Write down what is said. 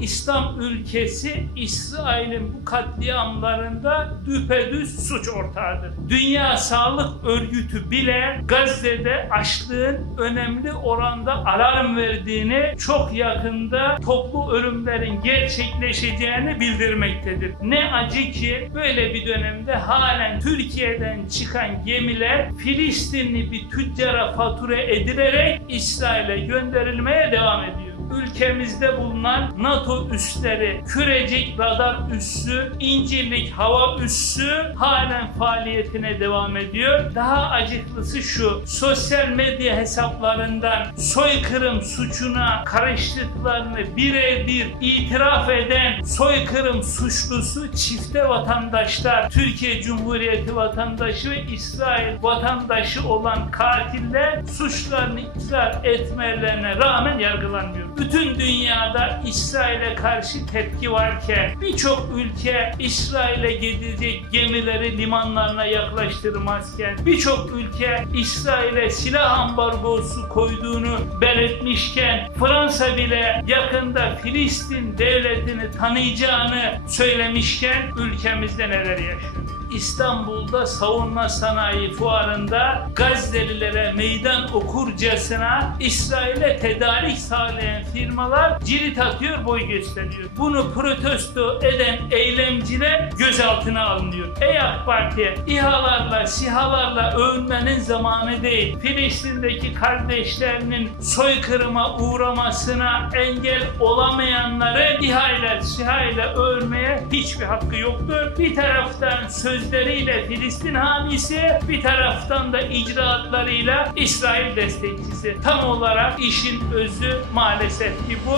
İslam ülkesi İsrail'in bu katliamlarında düpedüz suç ortağıdır. Dünya Sağlık Örgütü bile Gazze'de açlığın önemli oranda alarm verdiğini, çok yakında toplu ölümlerin gerçekleşeceğini bildirmektedir. Ne acı ki böyle bir dönemde halen Türkiye'den çıkan gemiler Filistinli bir tüccara fatura edilerek İsrail'e gönderilmeye devam ediyor ülkemizde bulunan NATO üsleri, Kürecik radar üssü, İncirlik hava üssü halen faaliyetine devam ediyor. Daha acıklısı şu, sosyal medya hesaplarından soykırım suçuna karıştıklarını birebir itiraf eden soykırım suçlusu çifte vatandaşlar, Türkiye Cumhuriyeti vatandaşı ve İsrail vatandaşı olan katiller suçlarını ikrar etmelerine rağmen yargılanmıyor. Bütün dünyada İsrail'e karşı tepki varken birçok ülke İsrail'e gidecek gemileri limanlarına yaklaştırmazken birçok ülke İsrail'e silah ambargosu koyduğunu belirtmişken Fransa bile yakında Filistin devletini tanıyacağını söylemişken ülkemizde neler yaşıyor? İstanbul'da savunma sanayi fuarında Gazze'lilere meydan okurcasına İsrail'e tedarik sağlayan firmalar cirit atıyor, boy gösteriyor. Bunu protesto eden eylemciler gözaltına alınıyor. Ey AK Parti, İHA'larla, SİHA'larla övünmenin zamanı değil. Filistin'deki kardeşlerinin soykırıma uğramasına engel olamayanları İHA ile, SİHA ile övülmeye hiçbir hakkı yoktur. Bir taraftan sözleriyle Filistin hamisi, bir taraftan da icraatlarıyla İsrail destekçisi. Tam olarak işin özü maalesef ki bu.